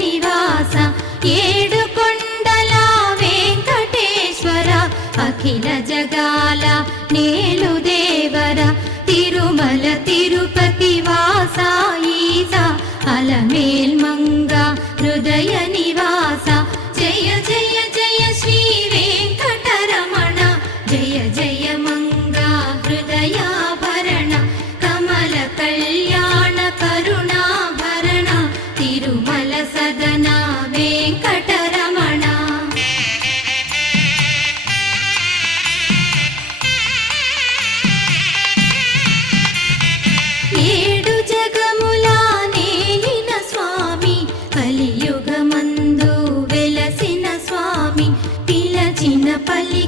నివాస ఏడు కొండల వెంకటేశ్వర అఖిల జగాల నేలు దేవర తిరుమల తిరుపతి వాస ఈస అలమేల్ మంగ హృదయ నివాస జయ జయ జయ శ్రీ వెంకటరమణ జయ జయ మంగ హృదయాభరణ కమల కళ్యాణ కరుణాభరణ తిరుమల సదన వెంకటరమణ ఏడు జగముల నేలిన స్వామి కలియుగమందు వెలసిన స్వామి పిలచిన పలికి